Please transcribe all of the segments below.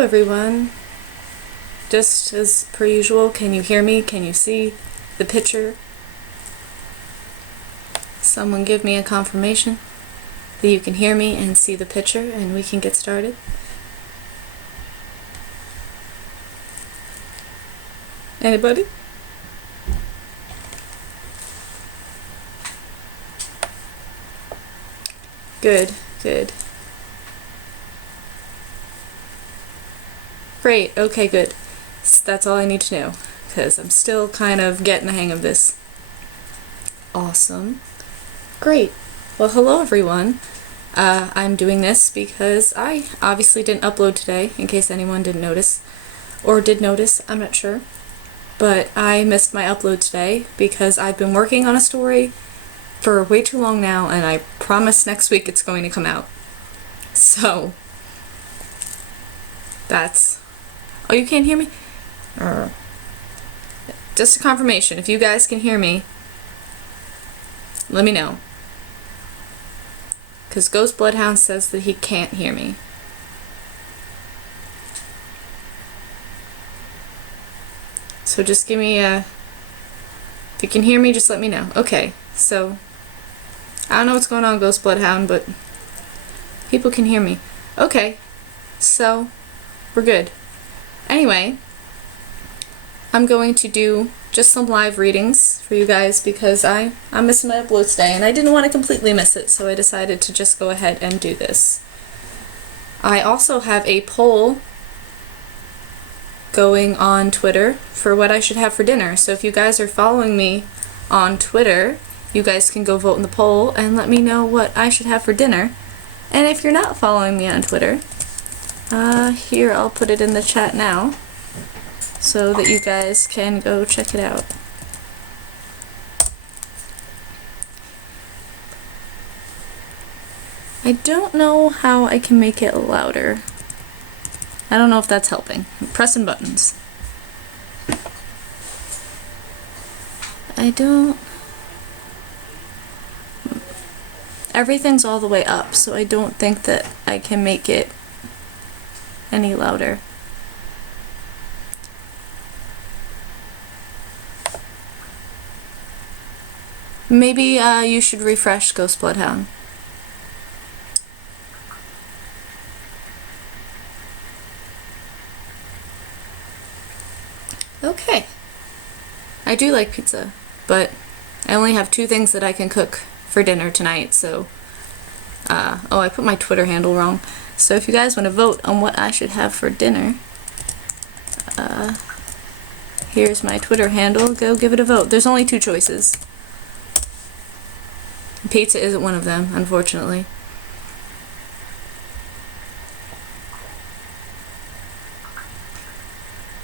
Hello everyone. Just as per usual, can you hear me? Can you see the picture? Someone give me a confirmation that you can hear me and see the picture and we can get started. Anybody? Good, good. Great, okay, good. That's all I need to know, because I'm still kind of getting the hang of this. Awesome. Great. Well, hello everyone. I'm doing this because I obviously didn't upload today, in case anyone didn't notice. Or did notice, I'm not sure. But I missed my upload today because I've been working on a story for way too long now, and I promise next week it's going to come out. So, that's... Oh, you can't hear me? Just a confirmation. If you guys can hear me, let me know. Because Ghost Bloodhound says that he can't hear me. So just give me a... If you can hear me, just let me know. Okay, so... I don't know what's going on, Ghost Bloodhound, but... people can hear me. Okay, so... we're good. Anyway, I'm going to do just some live readings for you guys because I'm missing my upload today and I didn't want to completely miss it, so I decided to just go ahead and do this. I also have a poll going on Twitter for what I should have for dinner, so if you guys are following me on Twitter, you guys can go vote in the poll and let me know what I should have for dinner. And if you're not following me on Twitter, here, I'll put it in the chat now so that you guys can go check it out. I don't know how I can make it louder. I don't know if that's helping. I'm pressing buttons. Everything's all the way up, so I don't think that I can make it any louder. Maybe you should refresh Ghost Bloodhound. Okay. I do like pizza, but I only have 2 things that I can cook for dinner tonight, so... oh, I put my Twitter handle wrong. So if you guys want to vote on what I should have for dinner, here's my Twitter handle. Go give it a vote. There's only 2 choices. Pizza isn't one of them, unfortunately.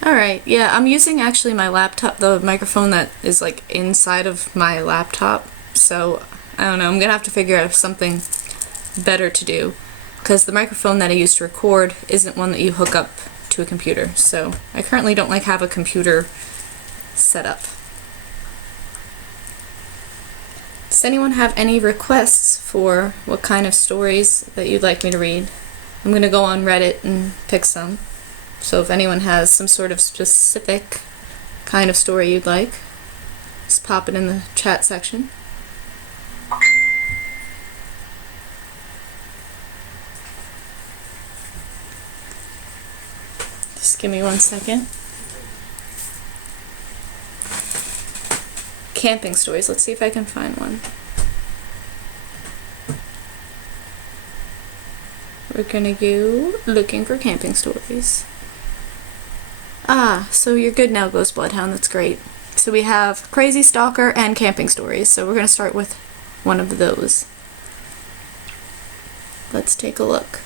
Alright, yeah, I'm using actually my laptop, the microphone that is like inside of my laptop, so I don't know, I'm gonna have to figure out something better to do. Because the microphone that I use to record isn't one that you hook up to a computer, so I currently don't have a computer set up. Does anyone have any requests for what kind of stories that you'd like me to read? I'm going to go on Reddit and pick some. So if anyone has some sort of specific kind of story you'd like, just pop it in the chat section. Just give me 1 second. Camping stories. Let's see if I can find one. We're gonna go looking for camping stories. Ah, so you're good now, Ghost Bloodhound. That's great. So we have Crazy Stalker and camping stories. So we're gonna start with one of those. Let's take a look.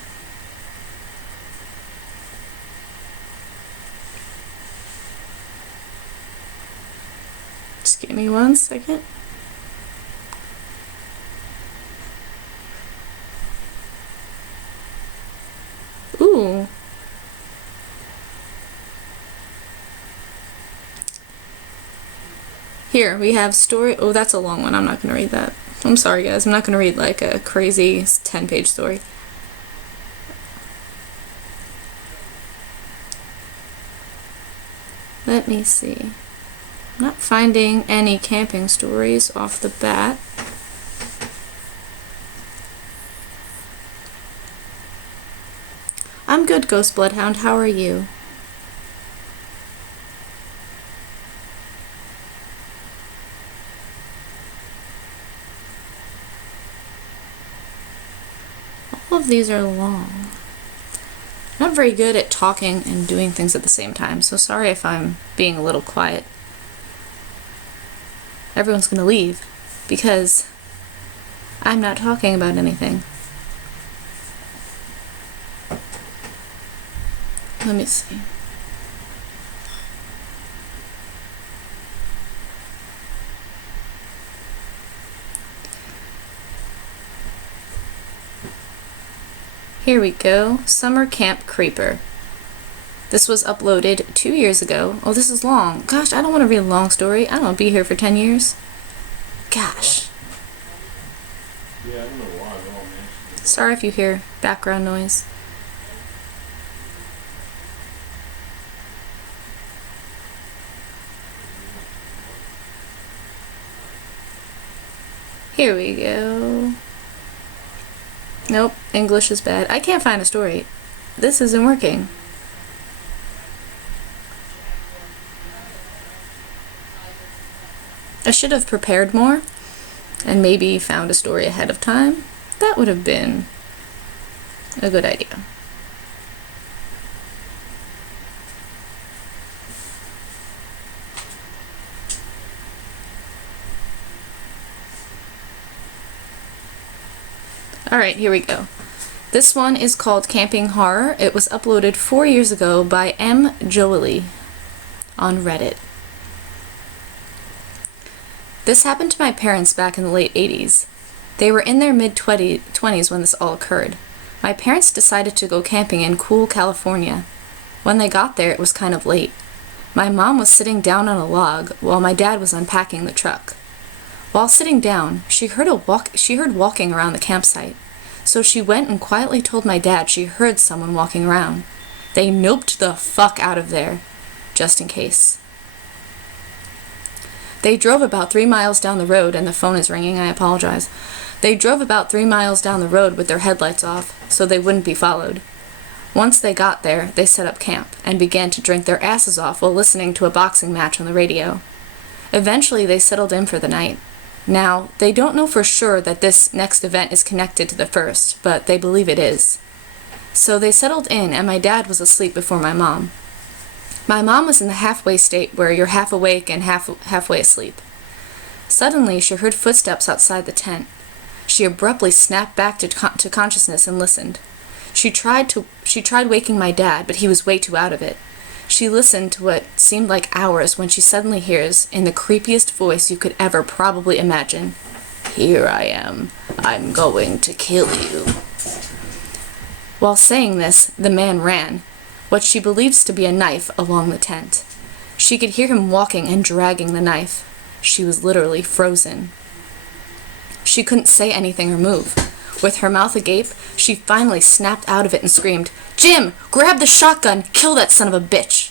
Just give me 1 second. Ooh. Here, we have story... Oh, that's a long one. I'm not going to read that. I'm sorry, guys. I'm not going to read, like, a crazy 10-page story. Let me see. I'm not finding any camping stories off the bat. I'm good, Ghost Bloodhound. How are you? All of these are long. I'm not very good at talking and doing things at the same time, so sorry if I'm being a little quiet. Everyone's gonna leave because I'm not talking about anything. Let me see. Here we go. Summer Camp Creeper. This was uploaded 2 years ago. Oh, this is long. Gosh, I don't want to read a long story. I don't want to be here for 10 years. Gosh. Yeah, I don't know why. Sorry if you hear background noise. Here we go. Nope, English is bad. I can't find a story. This isn't working. I should have prepared more and maybe found a story ahead of time. That would have been a good idea. Alright, here we go. This one is called Camping Horror. It was uploaded 4 years ago by M. Joely on Reddit. This happened to my parents back in the late 80s. They were in their mid-20s when this all occurred. My parents decided to go camping in cool California. When they got there, it was kind of late. My mom was sitting down on a log while my dad was unpacking the truck. While sitting down, she heard walking around the campsite. So she went and quietly told my dad she heard someone walking around. They noped the fuck out of there, just in case. They drove about 3 miles down the road, and the phone is ringing, I apologize. They drove about 3 miles down the road with their headlights off, so they wouldn't be followed. Once they got there, they set up camp, and began to drink their asses off while listening to a boxing match on the radio. Eventually, they settled in for the night. Now, they don't know for sure that this next event is connected to the first, but they believe it is. So they settled in, and my dad was asleep before my mom. My mom was in the halfway state where you're half awake and halfway asleep. Suddenly, she heard footsteps outside the tent. She abruptly snapped back to consciousness and listened. She tried waking my dad, but he was way too out of it. She listened to what seemed like hours when she suddenly hears, in the creepiest voice you could ever probably imagine, "Here I am. I'm going to kill you." While saying this, the man ran, what she believes to be a knife, along the tent. She could hear him walking and dragging the knife. She was literally frozen. She couldn't say anything or move. With her mouth agape, she finally snapped out of it and screamed, "Jim, grab the shotgun! Kill that son of a bitch!"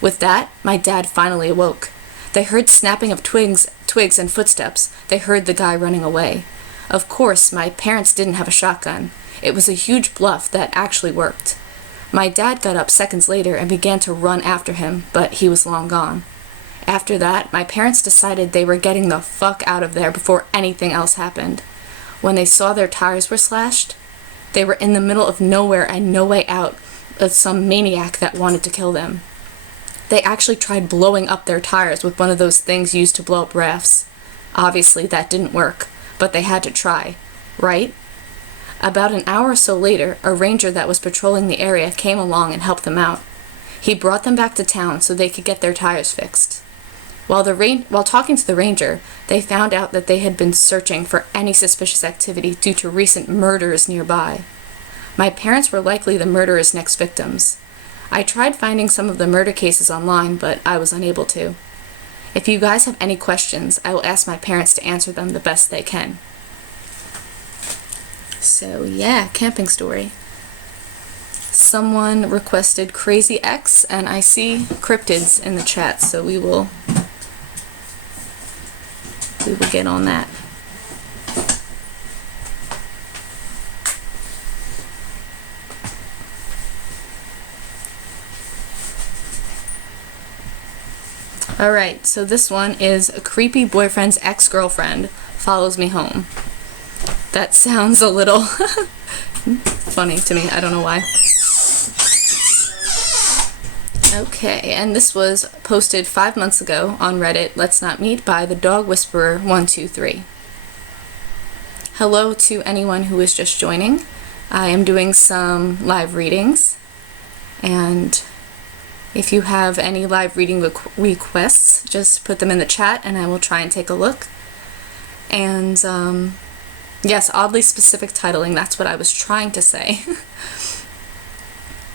With that, my dad finally awoke. They heard snapping of twigs and footsteps. They heard the guy running away. Of course, my parents didn't have a shotgun. It was a huge bluff that actually worked. My dad got up seconds later and began to run after him, but he was long gone. After that, my parents decided they were getting the fuck out of there before anything else happened. When they saw their tires were slashed, they were in the middle of nowhere and no way out of some maniac that wanted to kill them. They actually tried blowing up their tires with one of those things used to blow up rafts. Obviously, that didn't work, but they had to try, right? About an hour or so later, a ranger that was patrolling the area came along and helped them out. He brought them back to town so they could get their tires fixed. While talking to the ranger, they found out that they had been searching for any suspicious activity due to recent murders nearby. My parents were likely the murderer's next victims. I tried finding some of the murder cases online, but I was unable to. If you guys have any questions, I will ask my parents to answer them the best they can. So yeah, camping story. someone requested Crazy X, and I see cryptids in the chat, so we will get on that. Alright, so this one is a creepy boyfriend's ex-girlfriend follows me home. That sounds a little funny to me, I don't know why. Okay, and this was posted 5 months ago on Reddit, Let's Not Meet, by the Dog Whisperer 123. Hello to anyone who is just joining. I am doing some live readings, and if you have any live reading requests, just put them in the chat and I will try and take a look. And yes, oddly specific titling, that's what I was trying to say.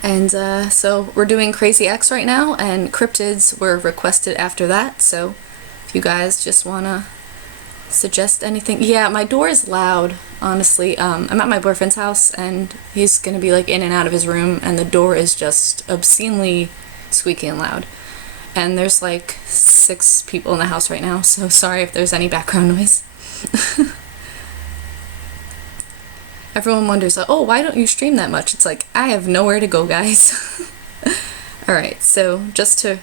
And so we're doing Crazy X right now, and cryptids were requested after that, so if you guys just want to suggest anything. Yeah, my door is loud, honestly. I'm at my boyfriend's house, and he's going to be like in and out of his room, and the door is just obscenely squeaky and loud. And there's like 6 people in the house right now, so sorry if there's any background noise. Everyone wonders, oh, why don't you stream that much? It's like, I have nowhere to go, guys. Alright, so just to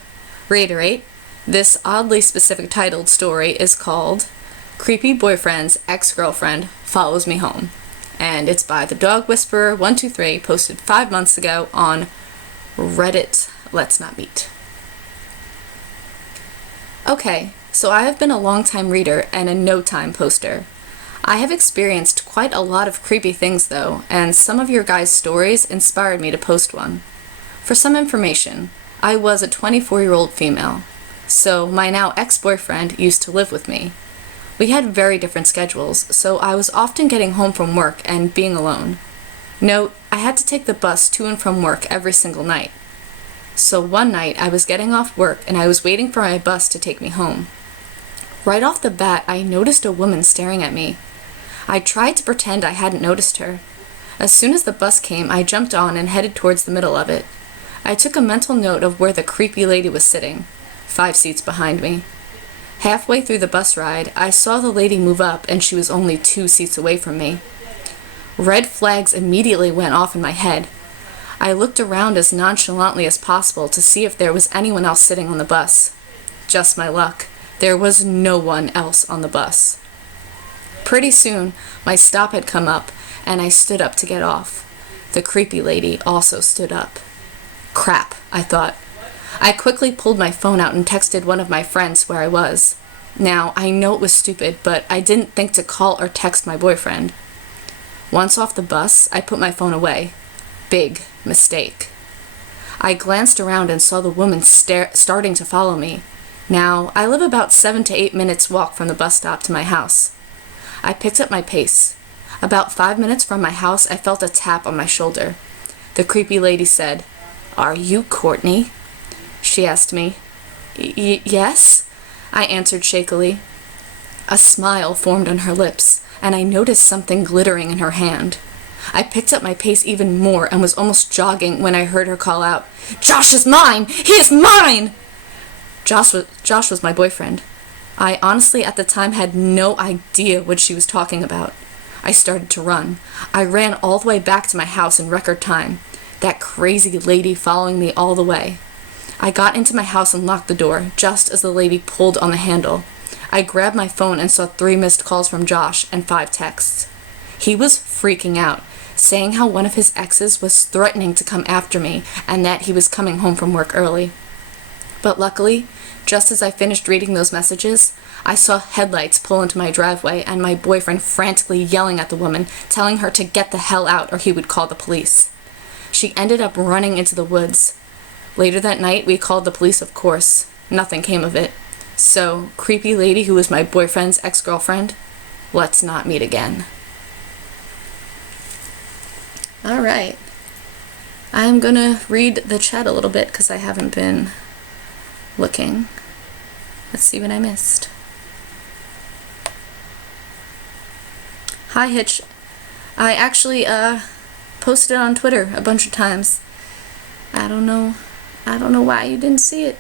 reiterate, this oddly specific titled story is called Creepy Boyfriend's Ex-Girlfriend Follows Me Home. And it's by the Dog Whisperer 123, posted 5 months ago on Reddit Let's Not Meet. Okay, so I have been a long-time reader and a no-time poster. I have experienced quite a lot of creepy things though, and some of your guys' stories inspired me to post one. For some information, I was a 24-year-old female, so my now ex-boyfriend used to live with me. We had very different schedules, so I was often getting home from work and being alone. Note, I had to take the bus to and from work every single night. So one night I was getting off work and I was waiting for my bus to take me home. Right off the bat, I noticed a woman staring at me. I tried to pretend I hadn't noticed her. As soon as the bus came, I jumped on and headed towards the middle of it. I took a mental note of where the creepy lady was sitting, 5 seats behind me. Halfway through the bus ride, I saw the lady move up and she was only 2 seats away from me. Red flags immediately went off in my head. I looked around as nonchalantly as possible to see if there was anyone else sitting on the bus. Just my luck. There was no one else on the bus. Pretty soon, my stop had come up, and I stood up to get off. The creepy lady also stood up. Crap, I thought. I quickly pulled my phone out and texted one of my friends where I was. Now, I know it was stupid, but I didn't think to call or text my boyfriend. Once off the bus, I put my phone away. Big mistake. I glanced around and saw the woman starting to follow me. Now, I live about 7 to 8 minutes walk from the bus stop to my house. I picked up my pace. About 5 minutes from my house, I felt a tap on my shoulder. The creepy lady said, "Are you Courtney?" She asked me. Yes, I answered shakily. A smile formed on her lips, and I noticed something glittering in her hand. I picked up my pace even more and was almost jogging when I heard her call out, "Josh is mine! He is mine!" Josh was my boyfriend. I honestly at the time had no idea what she was talking about. I started to run. I ran all the way back to my house in record time, that crazy lady following me all the way. I got into my house and locked the door, just as the lady pulled on the handle. I grabbed my phone and saw 3 missed calls from Josh and 5 texts. He was freaking out, saying how one of his exes was threatening to come after me and that he was coming home from work early. But luckily, just as I finished reading those messages, I saw headlights pull into my driveway and my boyfriend frantically yelling at the woman, telling her to get the hell out or he would call the police. She ended up running into the woods. Later that night, we called the police, of course. Nothing came of it. So, creepy lady who was my boyfriend's ex-girlfriend, let's not meet again. Alright. I'm gonna read the chat a little bit because I haven't been looking. Let's see what I missed. Hi Hitch. I actually posted it on Twitter a bunch of times. I don't know. I don't know why you didn't see it.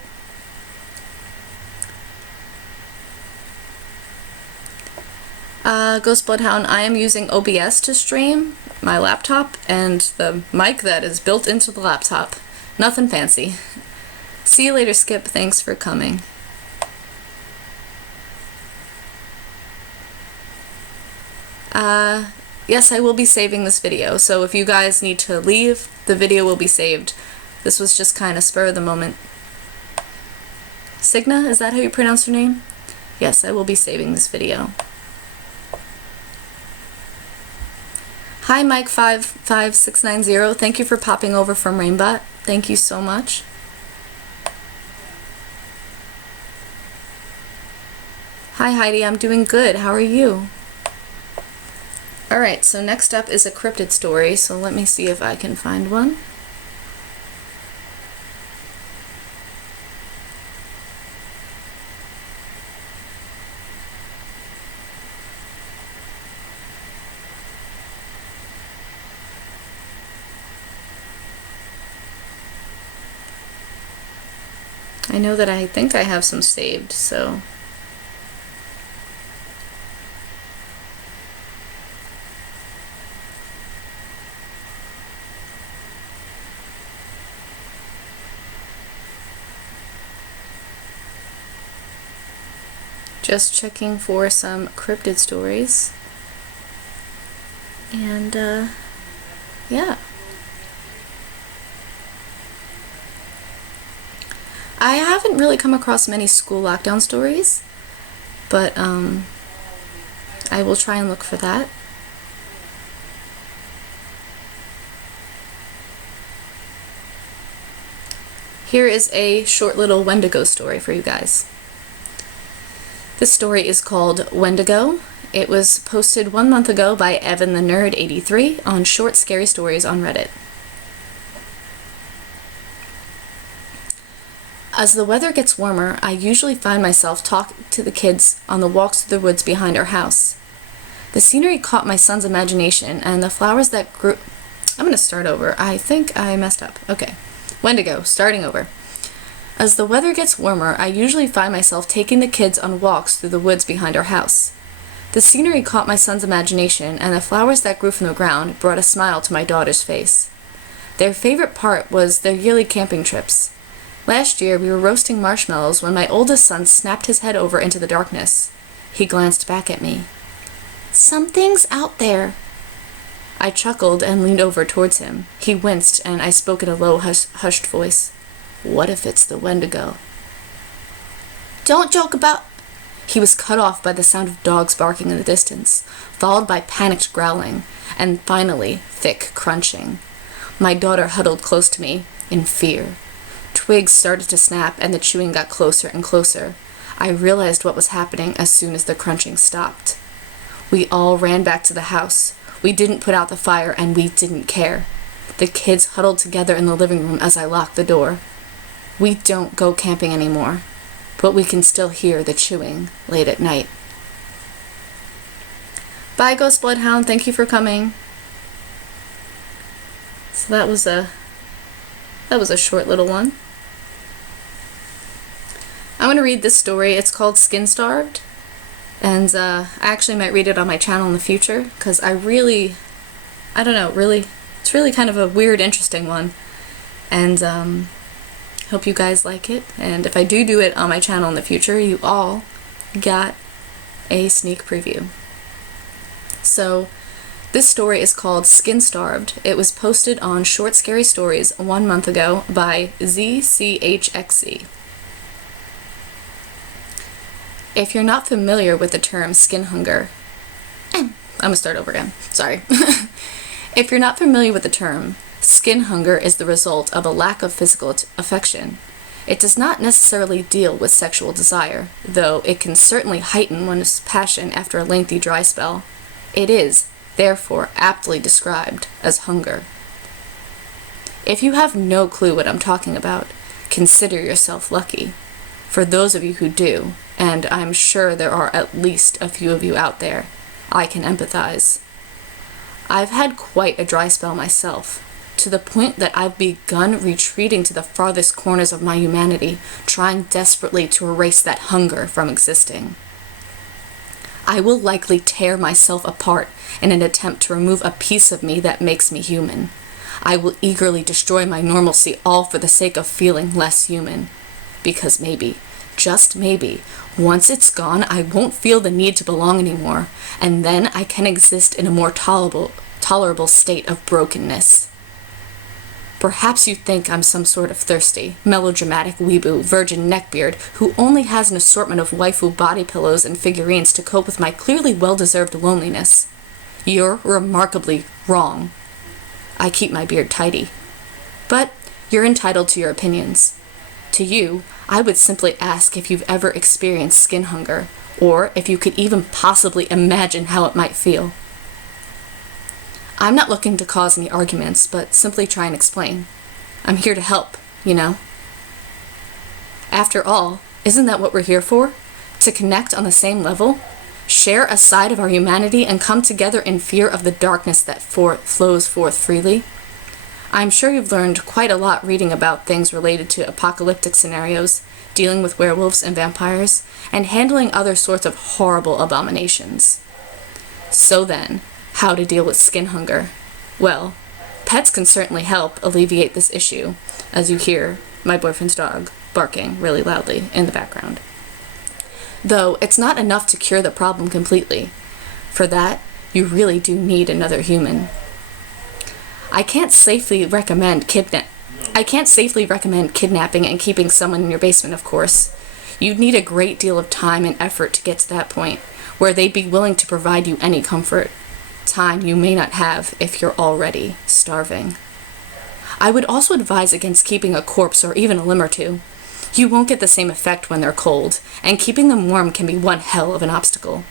Ghost Bloodhound, I am using OBS to stream my laptop and the mic that is built into the laptop. Nothing fancy. See you later, Skip. Thanks for coming. Yes, I will be saving this video, so if you guys need to leave, the video will be saved. This was just kind of spur of the moment. Signa, is that how you pronounce your name? Yes, I will be saving this video. Hi Mike55690, thank you for popping over from Rainbot. Thank you so much. Hi Heidi, I'm doing good. How are you? Alright, so next up is a cryptid story, so let me see if I can find one. I know that I think I have some saved, so... Just checking for some cryptid stories. And, yeah. I haven't really come across many school lockdown stories, but, I will try and look for that. Here is a short little Wendigo story for you guys. This story is called Wendigo. It was posted 1 month ago by Evan the Nerd 83 on Short Scary Stories on Reddit. As the weather gets warmer, I usually find myself talking to the kids on the walks through the woods behind our house. The scenery caught my son's imagination, and the flowers that grew... I'm gonna start over. I think I messed up. Okay. Wendigo, starting over. As the weather gets warmer, I usually find myself taking the kids on walks through the woods behind our house. The scenery caught my son's imagination, and the flowers that grew from the ground brought a smile to my daughter's face. Their favorite part was their yearly camping trips. Last year, we were roasting marshmallows when my oldest son snapped his head over into the darkness. He glanced back at me. "Something's out there." I chuckled and leaned over towards him. He winced, and I spoke in a low, hushed voice. "What if it's the Wendigo?" "Don't joke about..." He was cut off by the sound of dogs barking in the distance, followed by panicked growling, and finally, thick crunching. My daughter huddled close to me, in fear. Twigs started to snap, and the chewing got closer and closer. I realized what was happening as soon as the crunching stopped. We all ran back to the house. We didn't put out the fire, and we didn't care. The kids huddled together in the living room as I locked the door. We don't go camping anymore, but we can still hear the chewing late at night. Bye, Ghost Bloodhound. Thank you for coming. So that was a short little one. I'm going to read this story. It's called Skin Starved, and I actually might read it on my channel in the future, because I don't know, it's really kind of a weird, interesting one, and hope you guys like it. And if I do it on my channel in the future, you all got a sneak preview. So this story is called Skin Starved. It was posted on Short Scary Stories 1 month ago by ZCHXC. If you're not familiar with the term skin hunger... I'm gonna start over again. Sorry. If you're not familiar with the term, skin hunger is the result of a lack of physical affection. It does not necessarily deal with sexual desire, though it can certainly heighten one's passion after a lengthy dry spell. It is, therefore, aptly described as hunger. If you have no clue what I'm talking about, consider yourself lucky. For those of you who do, and I'm sure there are at least a few of you out there, I can empathize. I've had quite a dry spell myself. to the point that I've begun retreating to the farthest corners of my humanity, trying desperately to erase that hunger from existing. I will likely tear myself apart in an attempt to remove a piece of me that makes me human. I will eagerly destroy my normalcy, all for the sake of feeling less human. Because maybe, just maybe, once it's gone, I won't feel the need to belong anymore, and then I can exist in a more tolerable state of brokenness. Perhaps you think I'm some sort of thirsty, melodramatic weeboo, virgin neckbeard, who only has an assortment of waifu body pillows and figurines to cope with my clearly well-deserved loneliness. You're remarkably wrong. I keep my beard tidy. But you're entitled to your opinions. To you, I would simply ask if you've ever experienced skin hunger, or if you could even possibly imagine how it might feel. I'm not looking to cause any arguments, but simply try and explain. I'm here to help, you know? After all, isn't that what we're here for? To connect on the same level? Share a side of our humanity and come together in fear of the darkness that flows forth freely? I'm sure you've learned quite a lot reading about things related to apocalyptic scenarios, dealing with werewolves and vampires, and handling other sorts of horrible abominations. So then, how to deal with skin hunger? Well, pets can certainly help alleviate this issue, as you hear my boyfriend's dog barking really loudly in the background. Though it's not enough to cure the problem completely. For that, you really do need another human. I can't safely recommend kidnapping and keeping someone in your basement, of course. You'd need a great deal of time and effort to get to that point, where they'd be willing to provide you any comfort. Time you may not have if you're already starving. I would also advise against keeping a corpse or even a limb or two. You won't get the same effect when they're cold, and keeping them warm can be one hell of an obstacle.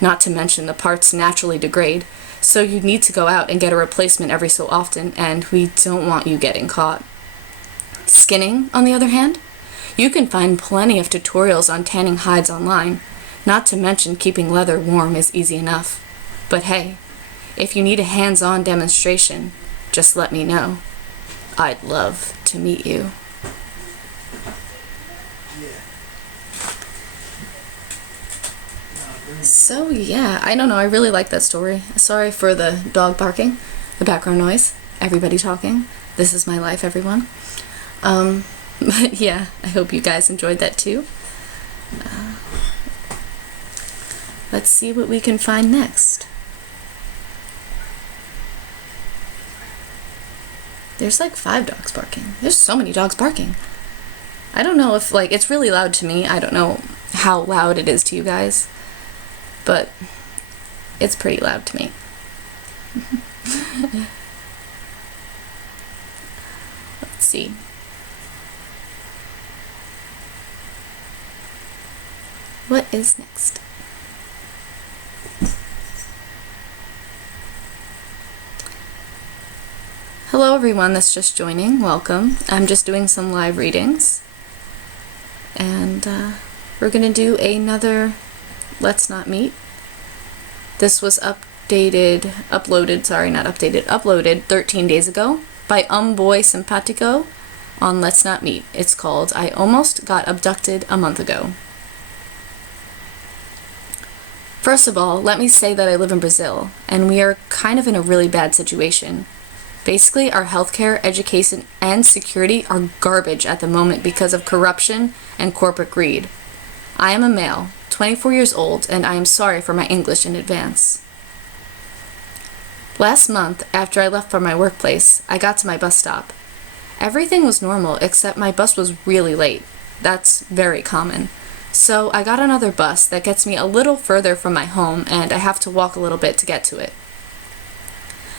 Not to mention the parts naturally degrade, so you need to go out and get a replacement every so often, and we don't want you getting caught. Skinning, on the other hand? You can find plenty of tutorials on tanning hides online. Not to mention keeping leather warm is easy enough. But hey, if you need a hands-on demonstration, just let me know. I'd love to meet you. So yeah, I don't know, I really like that story. Sorry for the dog barking, the background noise, everybody talking. This is my life, everyone. But yeah, I hope you guys enjoyed that too. Let's see what we can find next. There's like 5 dogs barking. There's so many dogs barking. I don't know if, it's really loud to me. I don't know how loud it is to you guys, but it's pretty loud to me. Let's see. What is next? Hello everyone that's just joining, welcome. I'm just doing some live readings. And we're gonna do another Let's Not Meet. This was uploaded 13 days ago by Boy Simpatico on Let's Not Meet. It's called I Almost Got Abducted a Month Ago. First of all, let me say that I live in Brazil, and we are kind of in a really bad situation. Basically, our healthcare, education, and security are garbage at the moment because of corruption and corporate greed. I am a male, 24 years old, and I am sorry for my English in advance. Last month, after I left for my workplace, I got to my bus stop. Everything was normal except my bus was really late. That's very common. So I got another bus that gets me a little further from my home, and I have to walk a little bit to get to it.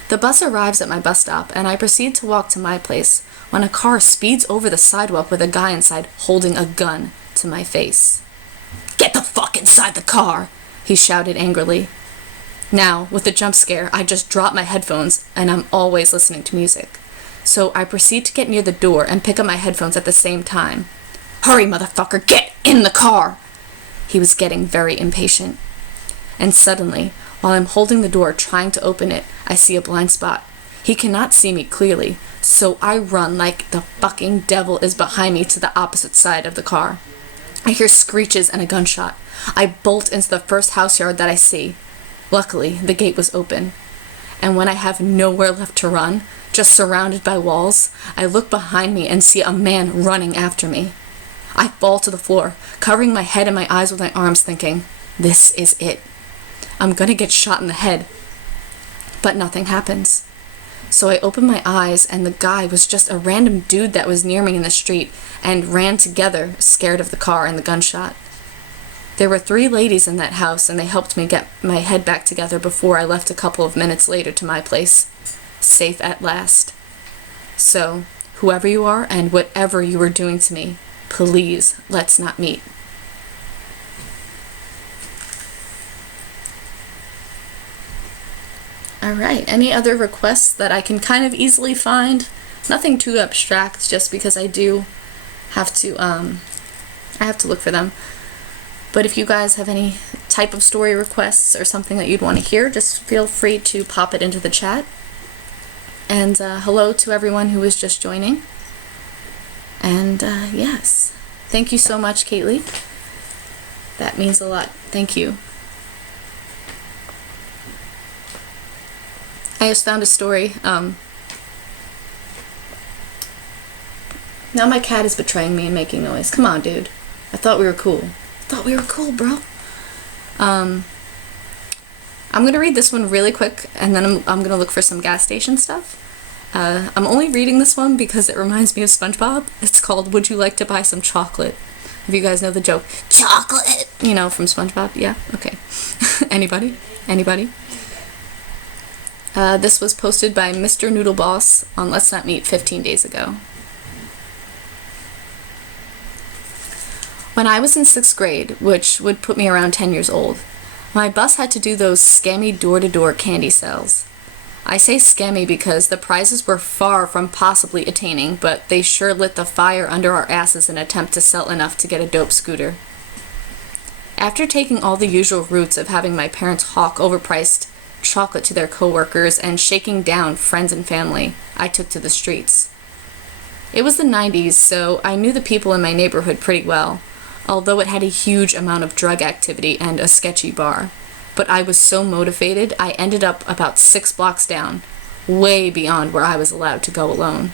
The bus arrives at my bus stop, and I proceed to walk to my place when a car speeds over the sidewalk with a guy inside holding a gun to my face. "Get the fuck inside the car!" he shouted angrily. Now, with the jump scare, I just dropped my headphones, and I'm always listening to music. So I proceed to get near the door and pick up my headphones at the same time. "Hurry, motherfucker, get in the car!" He was getting very impatient. And suddenly, while I'm holding the door trying to open it, I see a blind spot. He cannot see me clearly, so I run like the fucking devil is behind me to the opposite side of the car. I hear screeches and a gunshot. I bolt into the first house yard that I see. Luckily, the gate was open. And when I have nowhere left to run, just surrounded by walls, I look behind me and see a man running after me. I fall to the floor, covering my head and my eyes with my arms, thinking, this is it. I'm gonna get shot in the head. But nothing happens. So I open my eyes, and the guy was just a random dude that was near me in the street and ran together, scared of the car and the gunshot. There were 3 ladies in that house, and they helped me get my head back together before I left a couple of minutes later to my place. Safe at last. So, whoever you are and whatever you were doing to me, please, let's not meet. Alright, any other requests that I can kind of easily find? Nothing too abstract, just because I do have to, I have to look for them. But if you guys have any type of story requests or something that you'd want to hear, just feel free to pop it into the chat. And hello to everyone who is just joining. And yes, thank you so much, Kaylee. That means a lot. Thank you. I just found a story. Now my cat is betraying me and making noise. Come on, dude. I thought we were cool. I thought we were cool, bro. I'm gonna read this one really quick, and then I'm gonna look for some gas station stuff. I'm only reading this one because it reminds me of SpongeBob. It's called "Would You Like to Buy Some Chocolate?" If you guys know the joke, chocolate, you know, from SpongeBob. Yeah, okay. Anybody? This was posted by Mr. Noodle Boss on Let's Not Meet 15 days ago. When I was in 6th grade, which would put me around 10 years old, my bus had to do those scammy door-to-door candy sales. I say scammy because the prizes were far from possibly attaining, but they sure lit the fire under our asses in an attempt to sell enough to get a dope scooter. After taking all the usual routes of having my parents hawk overpriced chocolate to their coworkers and shaking down friends and family, I took to the streets. It was the 90s, so I knew the people in my neighborhood pretty well, although it had a huge amount of drug activity and a sketchy bar. But I was so motivated, I ended up about 6 blocks down, way beyond where I was allowed to go alone.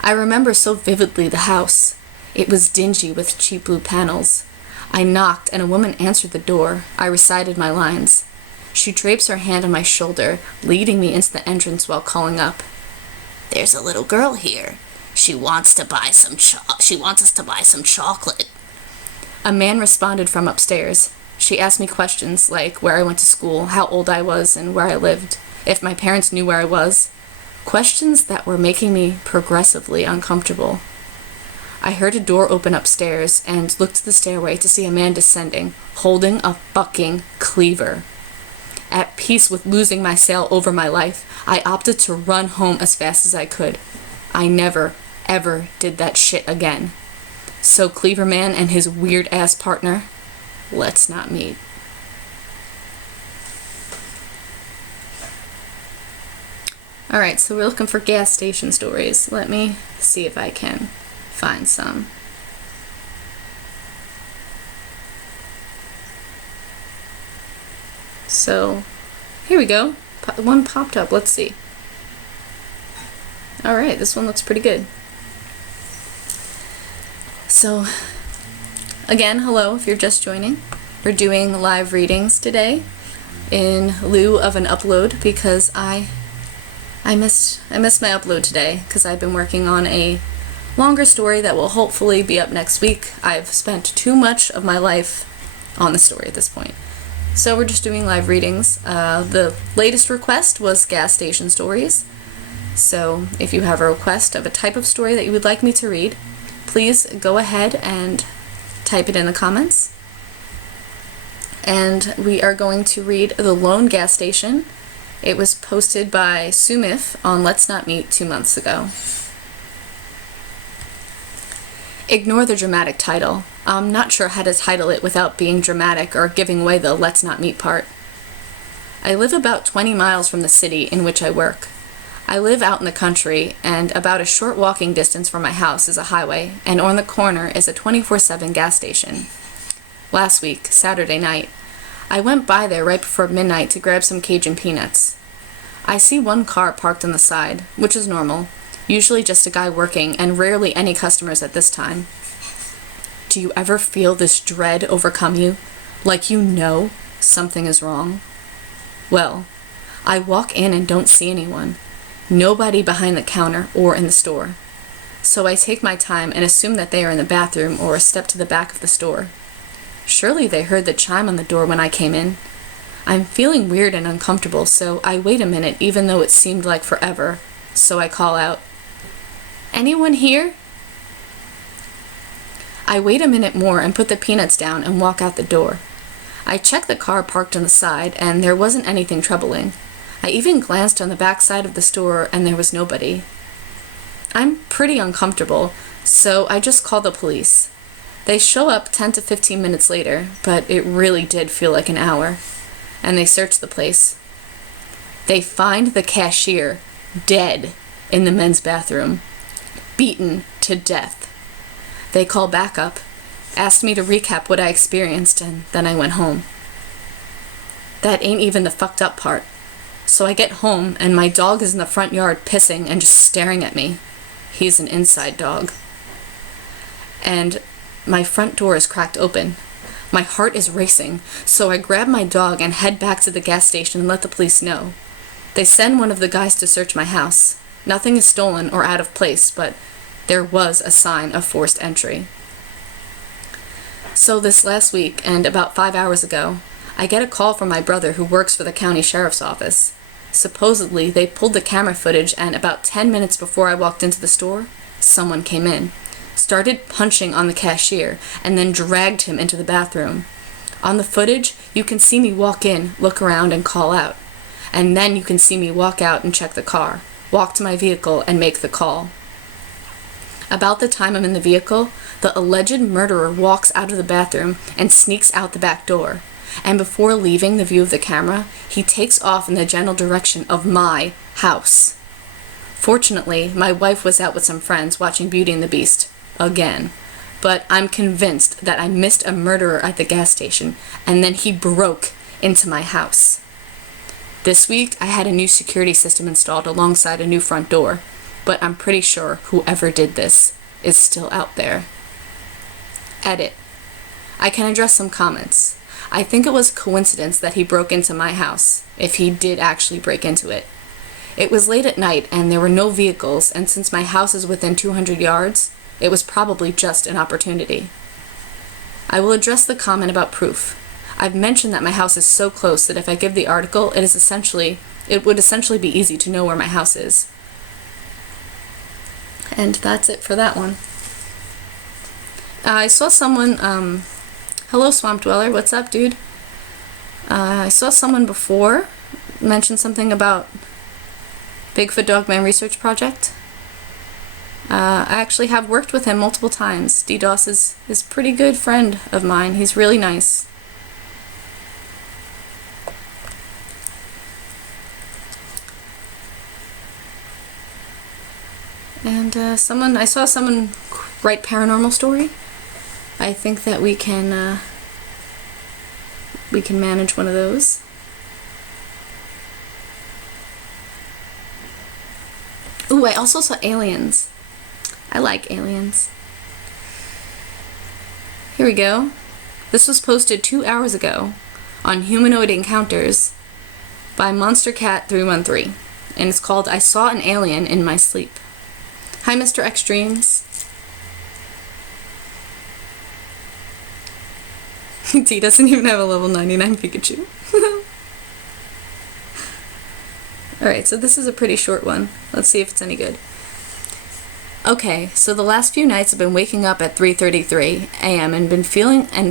I remember so vividly the house. It was dingy with cheap blue panels. I knocked, and a woman answered the door. I recited my lines. She drapes her hand on my shoulder, leading me into the entrance while calling up, "There's a little girl here. She wants us to buy some chocolate." A man responded from upstairs. She asked me questions like where I went to school, how old I was, and where I lived, if my parents knew where I was. Questions that were making me progressively uncomfortable. I heard a door open upstairs and looked to the stairway to see a man descending, holding a fucking cleaver. At peace with losing my sail over my life, I opted to run home as fast as I could. I never, ever did that shit again. So Cleaver Man and his weird-ass partner, let's not meet. Alright, so we're looking for gas station stories. Let me see if I can find some. So, here we go. One popped up. Let's see. Alright, this one looks pretty good. So, again, hello if you're just joining. We're doing live readings today in lieu of an upload because I missed my upload today because I've been working on a longer story that will hopefully be up next week. I've spent too much of my life on the story at this point. So we're just doing live readings. The latest request was gas station stories. So if you have a request of a type of story that you would like me to read, please go ahead and type it in the comments. And we are going to read The Lone Gas Station. It was posted by Sumif on Let's Not Meet 2 months ago. Ignore the dramatic title. I'm not sure how to title it without being dramatic or giving away the let's not meet part. I live about 20 miles from the city in which I work. I live out in the country, and about a short walking distance from my house is a highway, and on the corner is a 24/7 gas station. Last week, Saturday night, I went by there right before midnight to grab some Cajun peanuts. I see one car parked on the side, which is normal, usually just a guy working and rarely any customers at this time. Do you ever feel this dread overcome you? Like you know something is wrong? Well, I walk in and don't see anyone. Nobody behind the counter or in the store. So I take my time and assume that they are in the bathroom or a step to the back of the store. Surely they heard the chime on the door when I came in. I'm feeling weird and uncomfortable, so I wait a minute even though it seemed like forever. So I call out, "Anyone here?" I wait a minute more and put the peanuts down and walk out the door. I checked the car parked on the side, and there wasn't anything troubling. I even glanced on the back side of the store, and there was nobody. I'm pretty uncomfortable, so I just call the police. They show up 10 to 15 minutes later, but it really did feel like an hour, and they search the place. They find the cashier dead in the men's bathroom, beaten to death. They call backup, asked me to recap what I experienced, and then I went home. That ain't even the fucked up part. So I get home, and my dog is in the front yard pissing and just staring at me. He's an inside dog. And my front door is cracked open. My heart is racing, so I grab my dog and head back to the gas station and let the police know. They send one of the guys to search my house. Nothing is stolen or out of place, but there was a sign of forced entry. So this last week, and about 5 hours ago, I get a call from my brother who works for the county sheriff's office. Supposedly, they pulled the camera footage, and about 10 minutes before I walked into the store, someone came in, started punching on the cashier, and then dragged him into the bathroom. On the footage, you can see me walk in, look around, and call out. And then you can see me walk out and check the car, walk to my vehicle, and make the call. About the time I'm in the vehicle, the alleged murderer walks out of the bathroom and sneaks out the back door. And before leaving the view of the camera, he takes off in the general direction of my house. Fortunately, my wife was out with some friends watching Beauty and the Beast again. But I'm convinced that I missed a murderer at the gas station, and then he broke into my house. This week, I had a new security system installed alongside a new front door, but I'm pretty sure whoever did this is still out there. Edit. I can address some comments. I think it was a coincidence that he broke into my house, if he did actually break into it. It was late at night and there were no vehicles, and since my house is within 200 yards, it was probably just an opportunity. I will address the comment about proof. I've mentioned that my house is so close that if I give the article, it would essentially be easy to know where my house is. And that's it for that one. I saw someone, hello Swamp Dweller, what's up, dude? I saw someone before mention something about Bigfoot Dogman Research Project. I actually have worked with him multiple times. DDoS is a pretty good friend of mine. He's really nice. And I saw someone write paranormal story. I think that we can manage one of those. Ooh, I also saw aliens. I like aliens. Here we go. This was posted 2 hours ago on Humanoid Encounters by MonsterCat313, and it's called I Saw an Alien in My Sleep. Hi, Mr. Extremes. T doesn't even have a level 99 Pikachu. Alright, so this is a pretty short one. Let's see if it's any good. Okay, so the last few nights I've been waking up at 3:33 a.m. and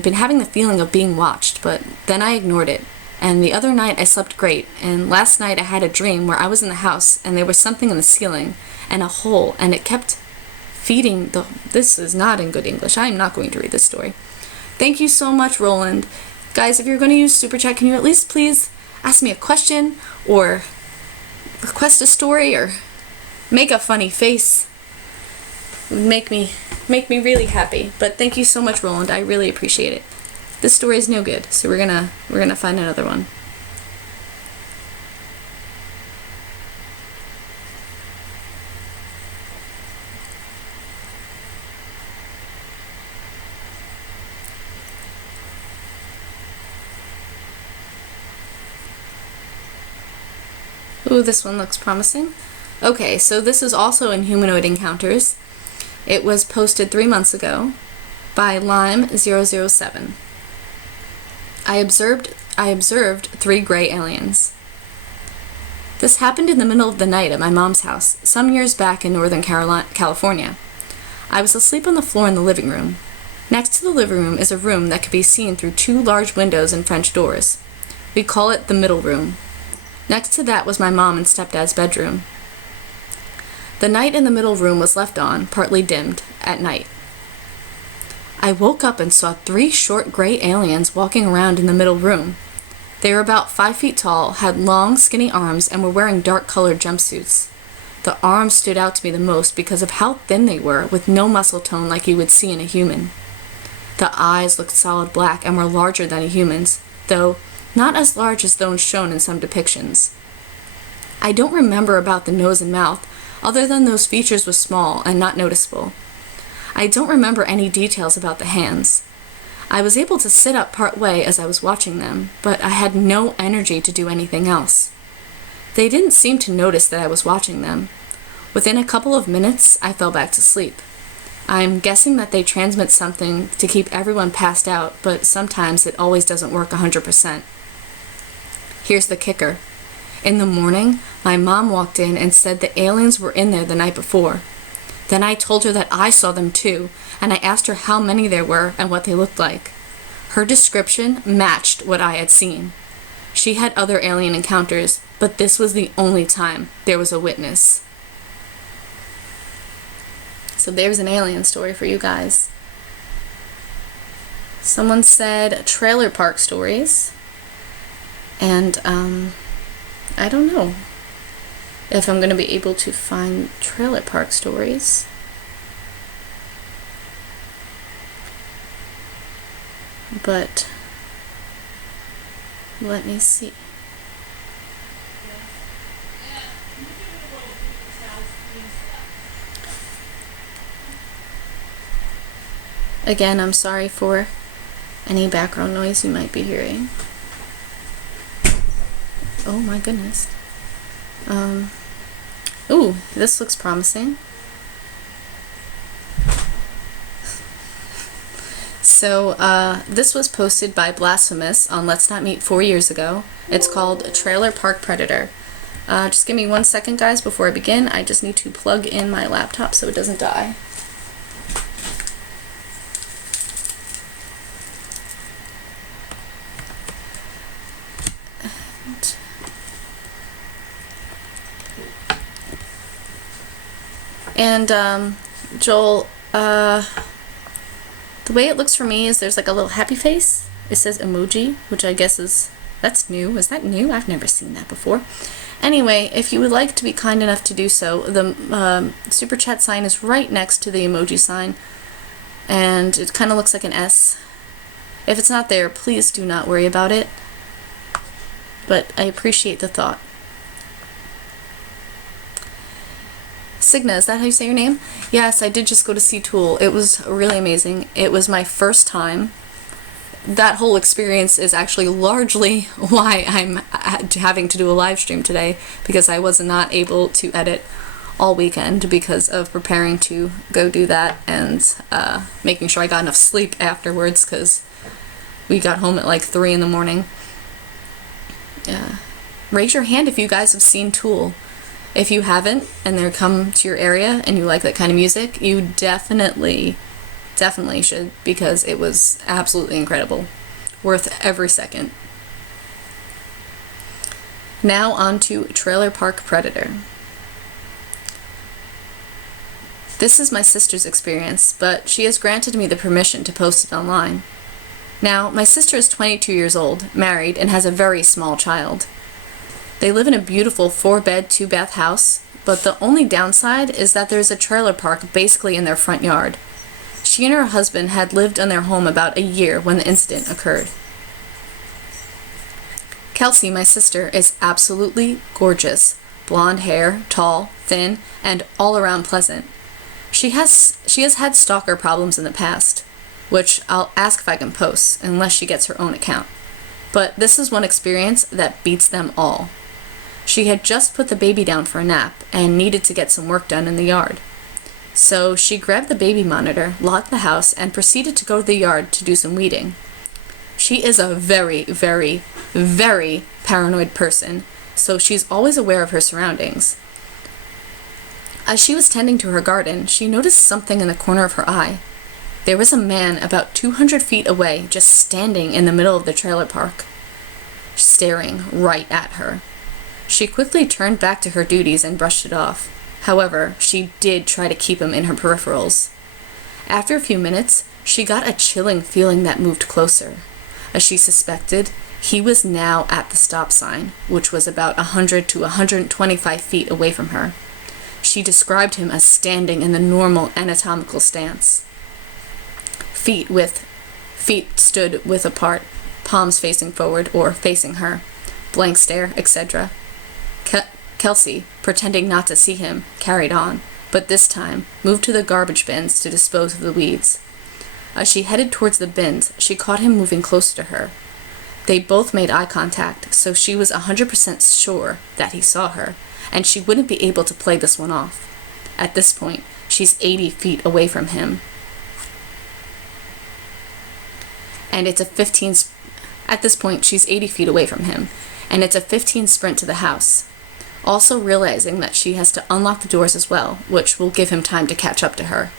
been having the feeling of being watched, but then I ignored it. And the other night I slept great, and last night I had a dream where I was in the house and there was something in the ceiling and a hole, and it kept feeding the... This is not in good English. I am not going to read this story. Thank you so much, Roland. Guys, if you're going to use Super Chat, can you at least please ask me a question or request a story or make a funny face. It would make me really happy. But thank you so much, Roland. I really appreciate it. This story is no good, so we're gonna find another one. Ooh, this one looks promising. Okay, so this is also in Humanoid Encounters. It was posted 3 months ago by Lime007. I observed 3 gray aliens. This happened in the middle of the night at my mom's house, some years back in Northern California. I was asleep on the floor in the living room. Next to the living room is a room that could be seen through 2 large windows and French doors. We call it the middle room. Next to that was my mom and stepdad's bedroom. The light in the middle room was left on, partly dimmed, at night. I woke up and saw 3 short gray aliens walking around in the middle room. They were about 5 feet tall, had long, skinny arms, and were wearing dark-colored jumpsuits. The arms stood out to me the most because of how thin they were, with no muscle tone like you would see in a human. The eyes looked solid black and were larger than a human's, though not as large as those shown in some depictions. I don't remember about the nose and mouth, other than those features were small and not noticeable. I don't remember any details about the hands. I was able to sit up part way as I was watching them, but I had no energy to do anything else. They didn't seem to notice that I was watching them. Within a couple of minutes, I fell back to sleep. I'm guessing that they transmit something to keep everyone passed out, but sometimes it always doesn't work 100%. Here's the kicker. In the morning, my mom walked in and said the aliens were in there the night before. Then I told her that I saw them too, and I asked her how many there were and what they looked like. Her description matched what I had seen. She had other alien encounters, but this was the only time there was a witness. So there's an alien story for you guys. Someone said trailer park stories. And, I don't know if I'm going to be able to find trailer park stories. But, let me see. Again, I'm sorry for any background noise you might be hearing. Oh my goodness. Ooh, this looks promising. So, this was posted by Blasphemous on Let's Not Meet 4 years ago. It's called Trailer Park Predator. Just give me 1 second, guys, before I begin. I just need to plug in my laptop so it doesn't die. And, Joel, the way it looks for me is there's like a little happy face. It says emoji, which I guess that's new. Is that new? I've never seen that before. Anyway, if you would like to be kind enough to do so, the super chat sign is right next to the emoji sign, and it kind of looks like an S. If it's not there, please do not worry about it, but I appreciate the thought. Signa, is that how you say your name? Yes, I did just go to see Tool. It was really amazing. It was my first time. That whole experience is actually largely why I'm having to do a live stream today, because I was not able to edit all weekend because of preparing to go do that and making sure I got enough sleep afterwards, because we got home at like 3 in the morning. Raise your hand if you guys have seen Tool. If you haven't, and they're come to your area and you like that kind of music, you definitely should, because it was absolutely incredible. Worth every second. Now on to Trailer Park Predator. This is my sister's experience, but she has granted me the permission to post it online. Now, my sister is 22 years old, married, and has a very small child. They live in a beautiful 4-bed, 2-bath house, but the only downside is that there's a trailer park basically in their front yard. She and her husband had lived in their home about a year when the incident occurred. Kelsey, my sister, is absolutely gorgeous. Blonde hair, tall, thin, and all around pleasant. She has had stalker problems in the past, which I'll ask if I can post, unless she gets her own account. But this is one experience that beats them all. She had just put the baby down for a nap and needed to get some work done in the yard. So she grabbed the baby monitor, locked the house, and proceeded to go to the yard to do some weeding. She is a very, very, very paranoid person, so she's always aware of her surroundings. As she was tending to her garden, she noticed something in the corner of her eye. There was a man about 200 feet away, just standing in the middle of the trailer park, staring right at her. She quickly turned back to her duties and brushed it off. However, she did try to keep him in her peripherals. After a few minutes, she got a chilling feeling that moved closer. As she suspected, he was now at the stop sign, which was about 100 to 125 feet away from her. She described him as standing in the normal anatomical stance. Feet stood width apart, palms facing forward or facing her, blank stare, etc. Kelsey, pretending not to see him, carried on, but this time moved to the garbage bins to dispose of the weeds. As she headed towards the bins, she caught him moving closer to her. They both made eye contact, so she was 100% sure that he saw her, and she wouldn't be able to play this one off. At this point, she's 80 feet away from him. And it's a 15 sprint to the house. Also realizing that she has to unlock the doors as well, which will give him time to catch up to her.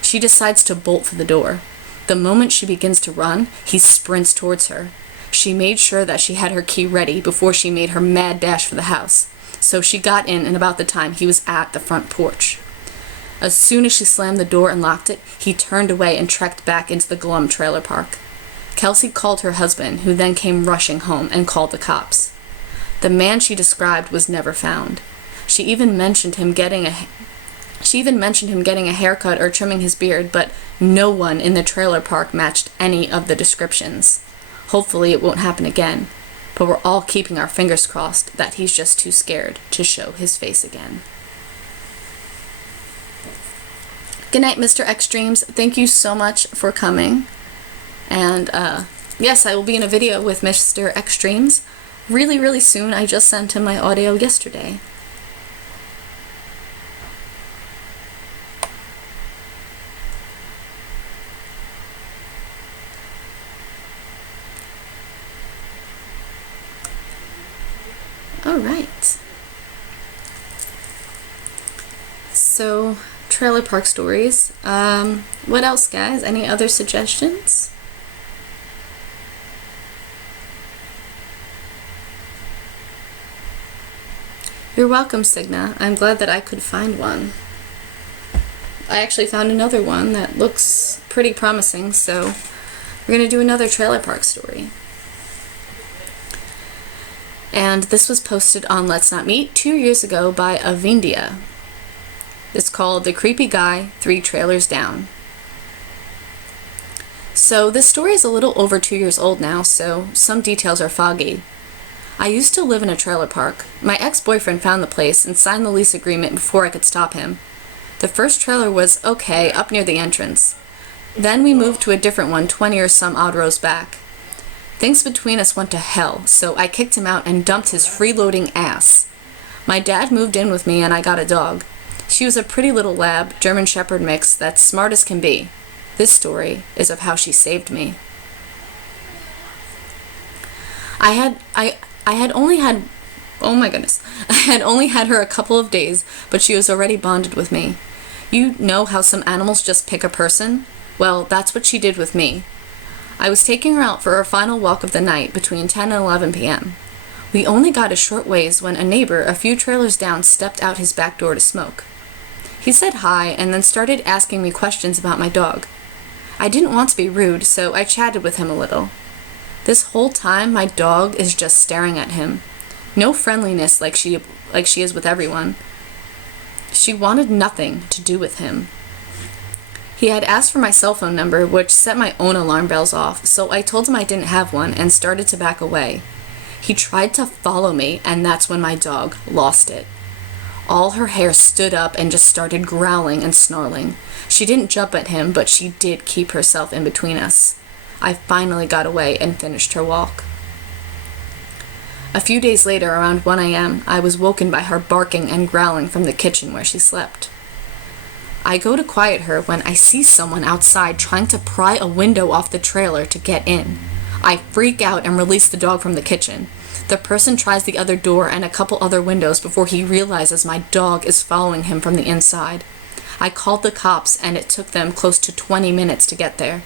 She decides to bolt for the door. The moment she begins to run, he sprints towards her. She made sure that she had her key ready before she made her mad dash for the house, so she got in about the time he was at the front porch. As soon as she slammed the door and locked it, he turned away and trekked back into the glum trailer park. Kelsey called her husband, who then came rushing home and called the cops. The man she described was never found. She even mentioned him getting a haircut or trimming his beard, but no one in the trailer park matched any of the descriptions. Hopefully it won't happen again, but we're all keeping our fingers crossed that he's just too scared to show his face again. Good night, Mr. Extremes. Thank you so much for coming. And yes, I will be in a video with Mr. Extremes really, really soon. I just sent him my audio yesterday. Alright. So, trailer park stories. What else, guys? Any other suggestions? You're welcome, Signa. I'm glad that I could find one. I actually found another one that looks pretty promising, so we're going to do another trailer park story. And this was posted on Let's Not Meet 2 years ago by Avindia. It's called The Creepy Guy, 3 Trailers Down. So this story is a little over 2 years old now, so some details are foggy. I used to live in a trailer park. My ex-boyfriend found the place and signed the lease agreement before I could stop him. The first trailer was okay, up near the entrance. Then we moved to a different one 20 or some odd rows back. Things between us went to hell, so I kicked him out and dumped his freeloading ass. My dad moved in with me and I got a dog. She was a pretty little lab, German Shepherd mix, that's smart as can be. This story is of how she saved me. I had only had her a couple of days, but she was already bonded with me. You know how some animals just pick a person? Well, that's what she did with me. I was taking her out for her final walk of the night between 10 and 11 p.m. We only got a short ways when a neighbor a few trailers down stepped out his back door to smoke. He said hi and then started asking me questions about my dog. I didn't want to be rude, so I chatted with him a little. This whole time, my dog is just staring at him. No friendliness like she is with everyone. She wanted nothing to do with him. He had asked for my cell phone number, which set my own alarm bells off, so I told him I didn't have one and started to back away. He tried to follow me, and that's when my dog lost it. All her hair stood up and just started growling and snarling. She didn't jump at him, but she did keep herself in between us. I finally got away and finished her walk. A few days later, around 1 a.m., I was woken by her barking and growling from the kitchen where she slept. I go to quiet her when I see someone outside trying to pry a window off the trailer to get in. I freak out and release the dog from the kitchen. The person tries the other door and a couple other windows before he realizes my dog is following him from the inside. I called the cops, and it took them close to 20 minutes to get there.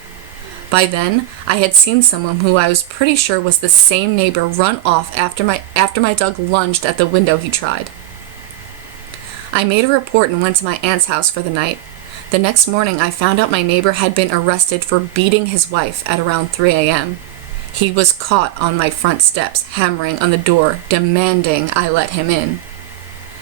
By then, I had seen someone who I was pretty sure was the same neighbor run off after my dog lunged at the window he tried. I made a report and went to my aunt's house for the night. The next morning, I found out my neighbor had been arrested for beating his wife at around 3 a.m. He was caught on my front steps, hammering on the door, demanding I let him in.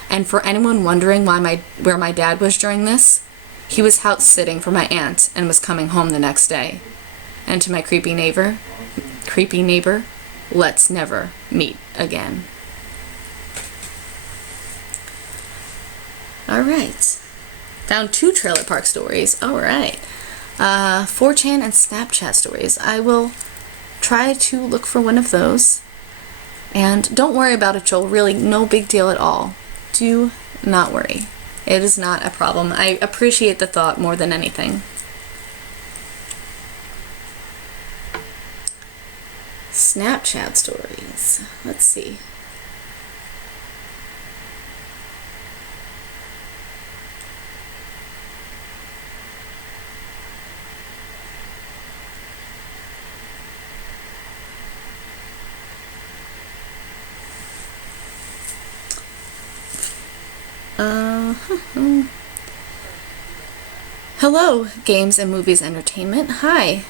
And for anyone wondering where my dad was during this, he was house sitting for my aunt and was coming home the next day. And to my creepy neighbor, let's never meet again. Alright. Found 2 trailer park stories. Alright. 4chan and Snapchat stories. I will try to look for one of those. And don't worry about it, Joel. Really, no big deal at all. Do not worry. It is not a problem. I appreciate the thought more than anything. Snapchat stories. Let's see. Hello, Games and Movies Entertainment. Hi.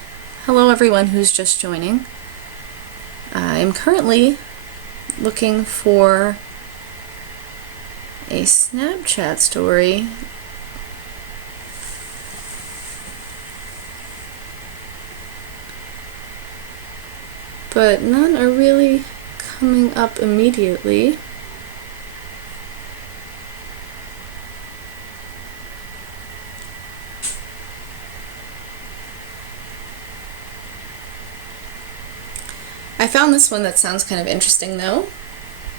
Hello, everyone who's just joining. I'm currently looking for a Snapchat story. But none are really coming up immediately. I found this one that sounds kind of interesting, though.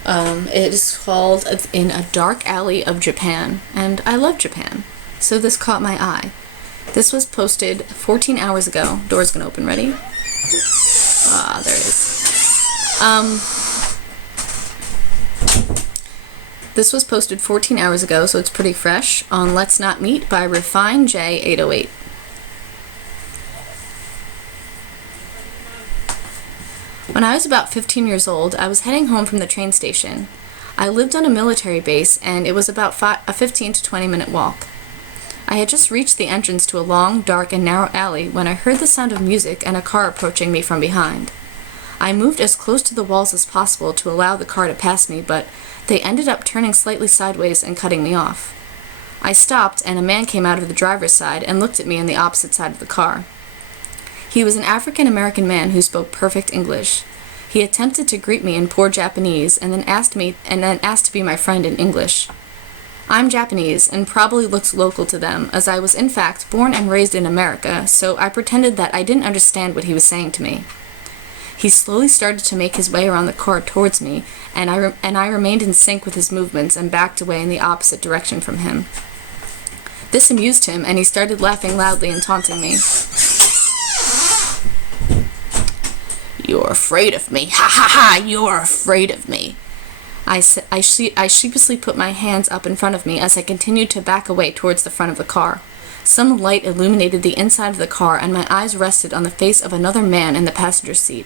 It is called In a Dark Alley of Japan, and I love Japan, so this caught my eye. This was posted 14 hours ago. Door's gonna open, ready? Ah, there it is. This was posted 14 hours ago, so it's pretty fresh, on Let's Not Meet by Refine J808. When I was about 15 years old, I was heading home from the train station. I lived on a military base, and it was about a 15 to 20 minute walk. I had just reached the entrance to a long, dark, and narrow alley when I heard the sound of music and a car approaching me from behind. I moved as close to the walls as possible to allow the car to pass me, but they ended up turning slightly sideways and cutting me off. I stopped, and a man came out of the driver's side and looked at me on the opposite side of the car. He was an African-American man who spoke perfect English. He attempted to greet me in poor Japanese and then asked to be my friend in English. I'm Japanese and probably looked local to them, as I was in fact born and raised in America, so I pretended that I didn't understand what he was saying to me. He slowly started to make his way around the car towards me, and I remained in sync with his movements and backed away in the opposite direction from him. This amused him, and he started laughing loudly and taunting me. "You're afraid of me. Ha ha ha, you're afraid of me." I sheepishly put my hands up in front of me as I continued to back away towards the front of the car. Some light illuminated the inside of the car, and my eyes rested on the face of another man in the passenger seat.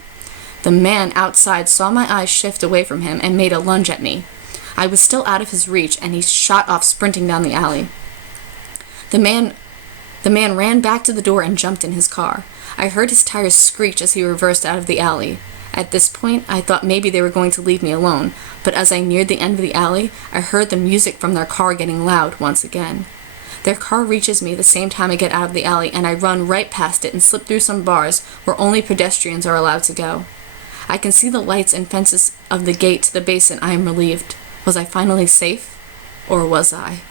The man outside saw my eyes shift away from him and made a lunge at me. I was still out of his reach, and he shot off sprinting down the alley. The The man ran back to the door and jumped in his car. I heard his tires screech as he reversed out of the alley. At this point, I thought maybe they were going to leave me alone, but as I neared the end of the alley, I heard the music from their car getting loud once again. Their car reaches me the same time I get out of the alley, and I run right past it and slip through some bars where only pedestrians are allowed to go. I can see the lights and fences of the gate to the basement. I am relieved. Was I finally safe? Or was I?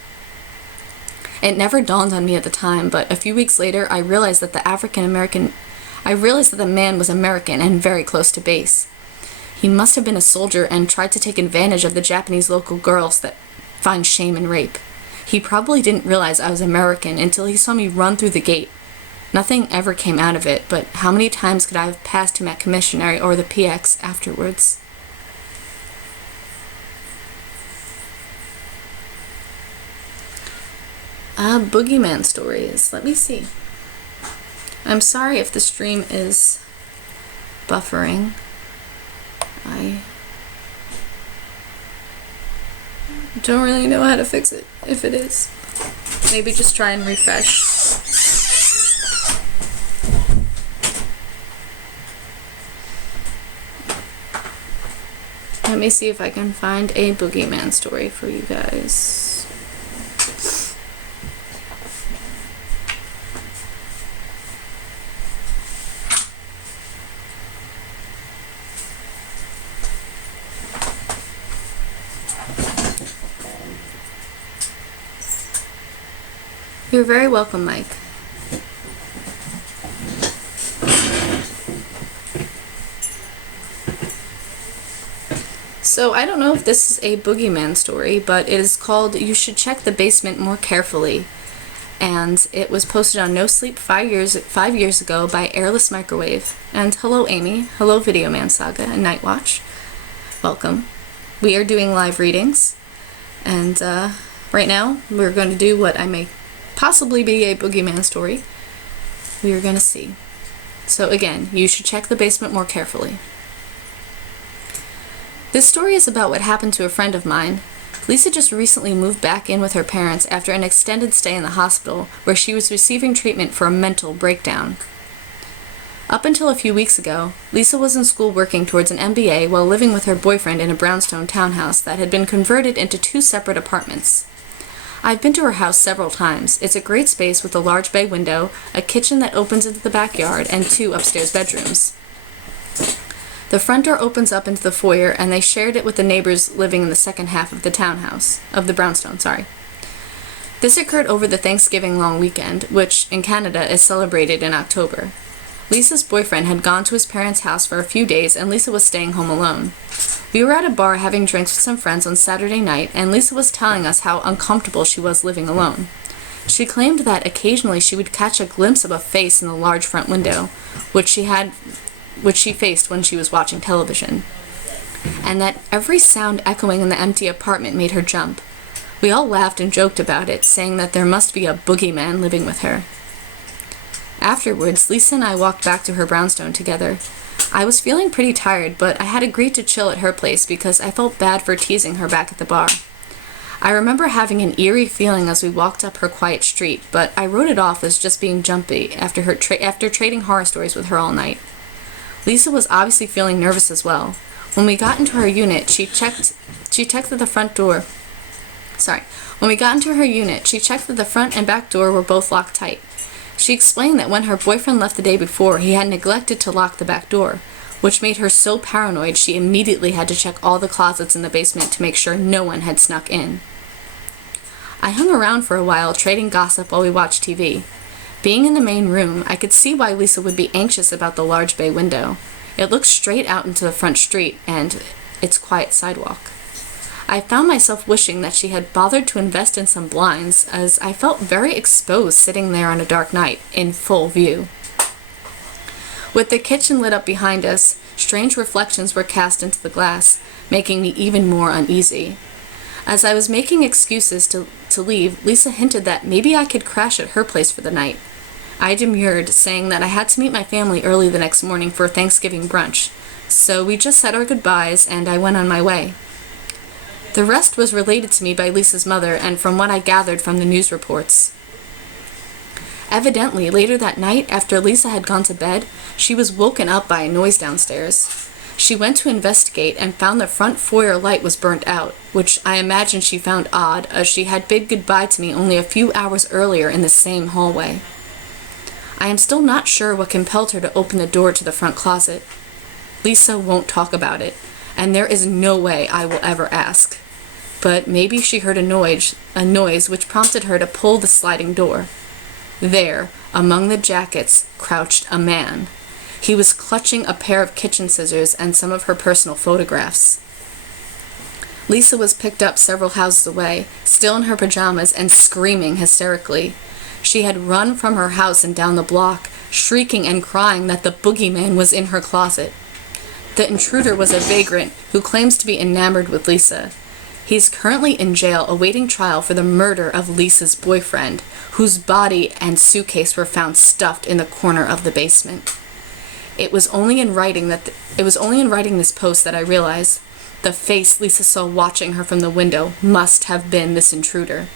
It never dawned on me at the time, but a few weeks later, I realized that the man was American and very close to base. He must have been a soldier and tried to take advantage of the Japanese local girls that find shame in rape. He probably didn't realize I was American until he saw me run through the gate. Nothing ever came out of it, but how many times could I have passed him at commissary or the PX afterwards? Boogeyman stories. Let me see. I'm sorry if the stream is buffering. I don't really know how to fix it, if it is. Maybe just try and refresh. Let me see if I can find a Boogeyman story for you guys. You're very welcome, Mike. So I don't know if this is a Boogeyman story, but it is called You Should Check the Basement More Carefully. And it was posted on No Sleep 5 years ago by Airless Microwave. And hello, Amy. Hello, Video Man Saga and Nightwatch. Welcome. We are doing live readings. And right now, we're going to do what I may possibly be a Boogeyman story. We are going to see. So again, you should check the basement more carefully. This story is about what happened to a friend of mine. Lisa just recently moved back in with her parents after an extended stay in the hospital where she was receiving treatment for a mental breakdown. Up until a few weeks ago, Lisa was in school working towards an MBA while living with her boyfriend in a brownstone townhouse that had been converted into 2 separate apartments. I've been to her house several times. It's a great space with a large bay window, a kitchen that opens into the backyard, and 2 upstairs bedrooms. The front door opens up into the foyer, and they shared it with the neighbors living in the second half of the townhouse, of the brownstone, sorry. This occurred over the Thanksgiving long weekend, which in Canada is celebrated in October. Lisa's boyfriend had gone to his parents' house for a few days, and Lisa was staying home alone. We were at a bar having drinks with some friends on Saturday night, and Lisa was telling us how uncomfortable she was living alone. She claimed that occasionally she would catch a glimpse of a face in the large front window, which she faced when she was watching television, and that every sound echoing in the empty apartment made her jump. We all laughed and joked about it, saying that there must be a boogeyman living with her. Afterwards, Lisa and I walked back to her brownstone together. I was feeling pretty tired, but I had agreed to chill at her place because I felt bad for teasing her back at the bar. I remember having an eerie feeling as we walked up her quiet street, but I wrote it off as just being jumpy after trading horror stories with her all night. Lisa was obviously feeling nervous as well. When we got into her unit, she checked that the front door. When we got into her unit, she checked that the front and back door were both locked tight. She explained that when her boyfriend left the day before, he had neglected to lock the back door, which made her so paranoid she immediately had to check all the closets in the basement to make sure no one had snuck in. I hung around for a while, trading gossip while we watched TV. Being in the main room, I could see why Lisa would be anxious about the large bay window. It looks straight out into the front street and its quiet sidewalk. I found myself wishing that she had bothered to invest in some blinds, as I felt very exposed sitting there on a dark night, in full view. With the kitchen lit up behind us, strange reflections were cast into the glass, making me even more uneasy. As I was making excuses to leave, Lisa hinted that maybe I could crash at her place for the night. I demurred, saying that I had to meet my family early the next morning for Thanksgiving brunch, so we just said our goodbyes and I went on my way. The rest was related to me by Lisa's mother and from what I gathered from the news reports. Evidently, later that night, after Lisa had gone to bed, she was woken up by a noise downstairs. She went to investigate and found the front foyer light was burnt out, which I imagine she found odd, as she had bid goodbye to me only a few hours earlier in the same hallway. I am still not sure what compelled her to open the door to the front closet. Lisa won't talk about it, and there is no way I will ever ask. But maybe she heard a noise which prompted her to pull the sliding door. There, among the jackets, crouched a man. He was clutching a pair of kitchen scissors and some of her personal photographs. Lisa was picked up several houses away, still in her pajamas and screaming hysterically. She had run from her house and down the block, shrieking and crying that the boogeyman was in her closet. The intruder was a vagrant who claims to be enamored with Lisa. He's currently in jail awaiting trial for the murder of Lisa's boyfriend, whose body and suitcase were found stuffed in the corner of the basement. It was only in writing this post that I realized the face Lisa saw watching her from the window must have been this intruder.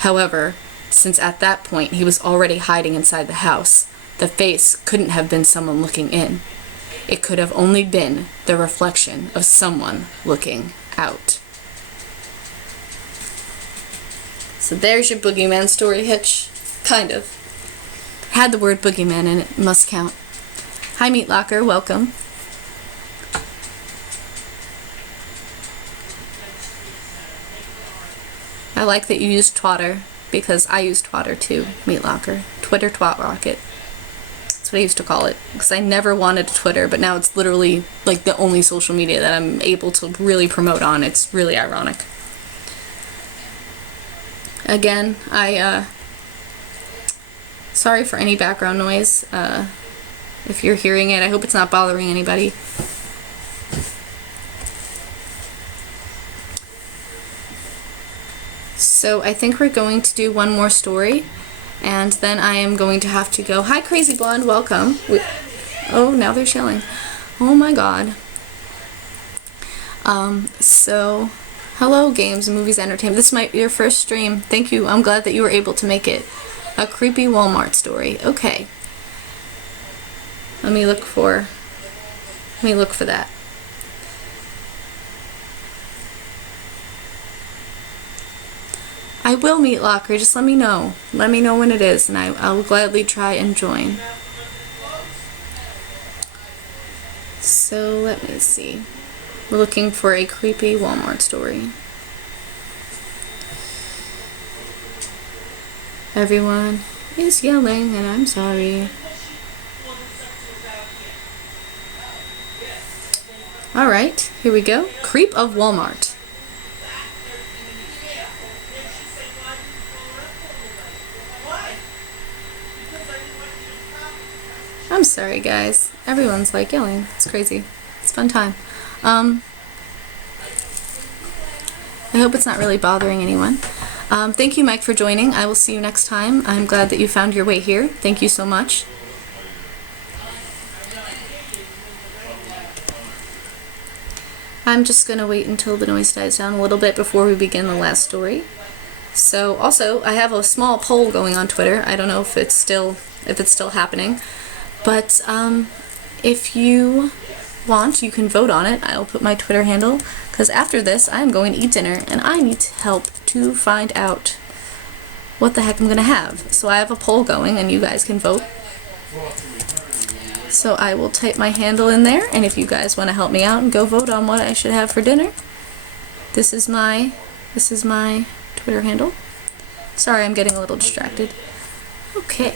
However, since at that point he was already hiding inside the house, the face couldn't have been someone looking in. It could have only been the reflection of someone looking out. So there's your boogeyman story, Hitch. Kind of. Had the word boogeyman in it, must count. Hi, Meat Locker, welcome. I like that you use twatter, because I use twatter too, Meat Locker. Twitter twat rocket. That's what I used to call it, because I never wanted to Twitter, but now it's literally like the only social media that I'm able to really promote on. It's really ironic. Again, sorry for any background noise. If you're hearing it, I hope it's not bothering anybody. So I think we're going to do one more story, and then I am going to have to go. Hi, Crazy Blonde, welcome. Oh, now they're chilling. Oh my god. So, hello, games, movies, entertainment. This is your first stream. Thank you. I'm glad that you were able to make it. A creepy Walmart story. Okay. Let me look for that. I will, Meat Locker, just let me know. Let me know when it is, and I will gladly try and join. So, let me see. We're looking for a creepy Walmart story. Everyone is yelling, and I'm sorry. Alright, here we go. Creep of Walmart. I'm sorry, guys. Everyone's like yelling. It's crazy. It's a fun time. I hope it's not really bothering anyone. Thank you, Mike, for joining. I will see you next time. I'm glad that you found your way here. Thank you so much. I'm just going to wait until the noise dies down a little bit before we begin the last story. So, also, I have a small poll going on Twitter. I don't know if it's still happening. But if you want, you can vote on it. I'll put my Twitter handle, because after this, I'm going to eat dinner, and I need help to find out what the heck I'm going to have. So I have a poll going, and you guys can vote. So I will type my handle in there, and if you guys want to help me out and go vote on what I should have for dinner, this is my Twitter handle. Sorry, I'm getting a little distracted. Okay.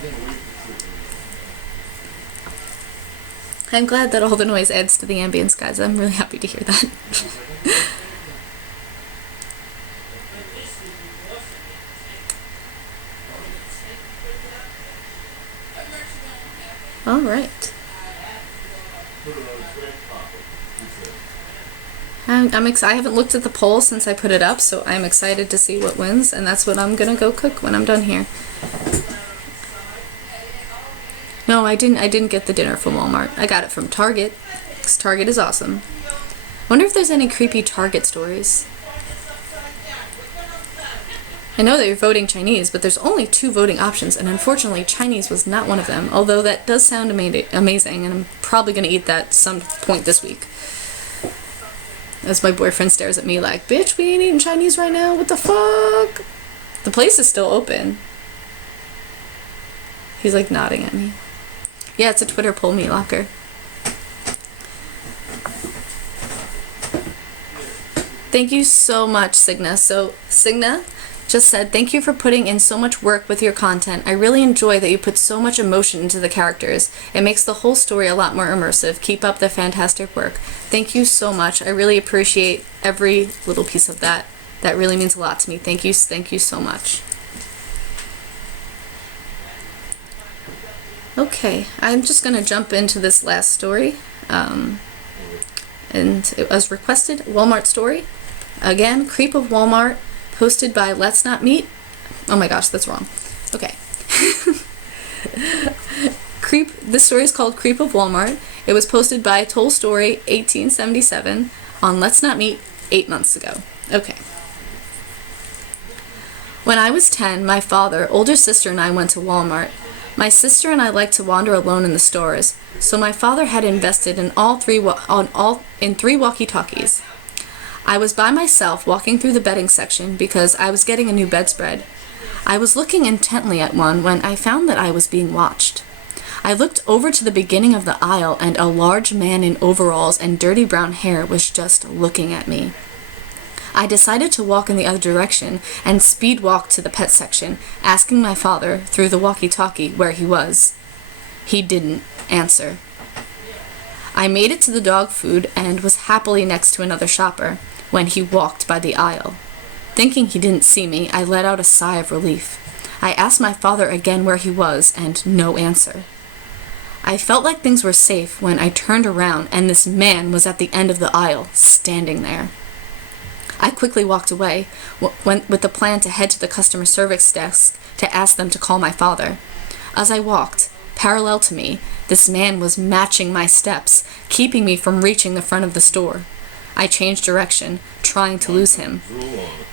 I'm glad that all the noise adds to the ambience, guys. I'm really happy to hear that. All right. I haven't looked at the poll since I put it up, so I'm excited to see what wins, and that's what I'm gonna go cook when I'm done here. No, I didn't get the dinner from Walmart. I got it from Target, because Target is awesome. Wonder if there's any creepy Target stories. I know that you're voting Chinese, but there's only 2 voting options, and unfortunately Chinese was not one of them, although that does sound amazing, and I'm probably going to eat that some point this week. As my boyfriend stares at me like, bitch, we ain't eating Chinese right now, what the fuck? The place is still open. He's like nodding at me. Yeah, it's a Twitter poll, meat locker. Thank you so much, Signa. So, Signa just said, thank you for putting in so much work with your content. I really enjoy that you put so much emotion into the characters. It makes the whole story a lot more immersive. Keep up the fantastic work. Thank you so much. I really appreciate every little piece of that. That really means a lot to me. Thank you so much. Okay, I'm just going to jump into this last story. And it was requested, Walmart story. Again, Creep of Walmart, posted by Let's Not Meet. Oh my gosh, that's wrong. Okay. This story is called Creep of Walmart. It was posted by Toll Story 1877 on Let's Not Meet 8 months ago. Okay. When I was 10, my father, older sister, and I went to Walmart. My sister and I liked to wander alone in the stores, so my father had invested in 3 walkie-talkies. I was by myself walking through the bedding section because I was getting a new bedspread. I was looking intently at one when I found that I was being watched. I looked over to the beginning of the aisle and a large man in overalls and dirty brown hair was just looking at me. I decided to walk in the other direction and speed walk to the pet section, asking my father through the walkie-talkie where he was. He didn't answer. I made it to the dog food and was happily next to another shopper when he walked by the aisle. Thinking he didn't see me, I let out a sigh of relief. I asked my father again where he was, and no answer. I felt like things were safe when I turned around and this man was at the end of the aisle, standing there. I quickly walked away, with the plan to head to the customer service desk to ask them to call my father. As I walked, parallel to me, this man was matching my steps, keeping me from reaching the front of the store. I changed direction, trying to lose him.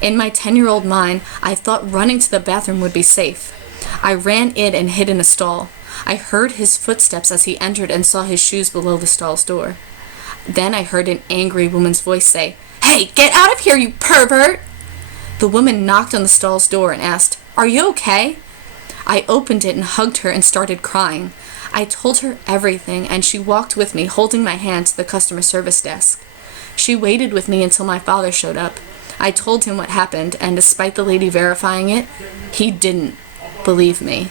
In my 10-year-old mind, I thought running to the bathroom would be safe. I ran in and hid in a stall. I heard his footsteps as he entered and saw his shoes below the stall's door. Then I heard an angry woman's voice say, "Hey, get out of here, you pervert!" The woman knocked on the stall's door and asked, "Are you okay?" I opened it and hugged her and started crying. I told her everything, and she walked with me, holding my hand to the customer service desk. She waited with me until my father showed up. I told him what happened, and despite the lady verifying it, he didn't believe me.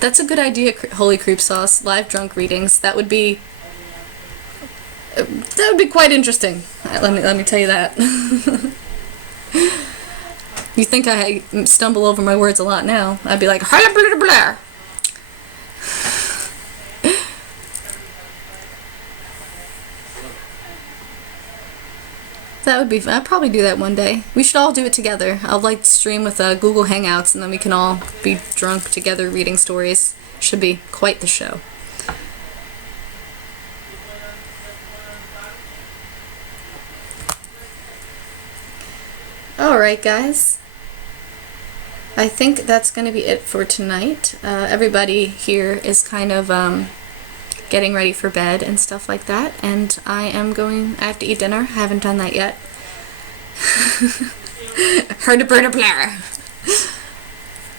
That's a good idea, Holy Creep Sauce. Live drunk readings. That would be quite interesting. Let me tell you that. You think I stumble over my words a lot now? I'd be like, blah, blah, blah. I'd probably do that one day. We should all do it together. I'll like stream with Google Hangouts, and then we can all be drunk together reading stories. Should be quite the show. Alright guys, I think that's going to be it for tonight. Everybody here is kind of getting ready for bed and stuff like that, and I have to eat dinner. I haven't done that yet. Heard a bird blare.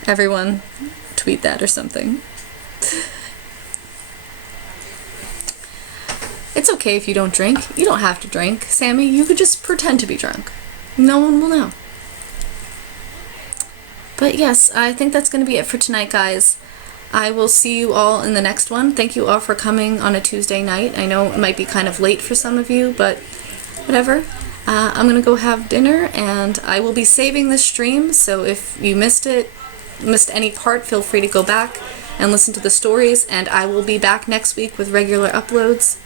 Everyone tweet that or something. It's okay if you don't drink. You don't have to drink. Sammy, you could just pretend to be drunk. No one will know. But yes, I think that's going to be it for tonight, guys. I will see you all in the next one. Thank you all for coming on a Tuesday night. I know it might be kind of late for some of you, but whatever. I'm going to go have dinner, and I will be saving this stream, so if you missed any part, feel free to go back and listen to the stories, and I will be back next week with regular uploads.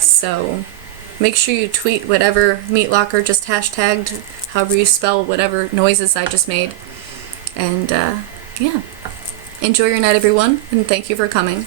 So make sure you tweet whatever Meat Locker just hashtagged, however you spell whatever noises I just made. And yeah. Enjoy your night, everyone, and thank you for coming.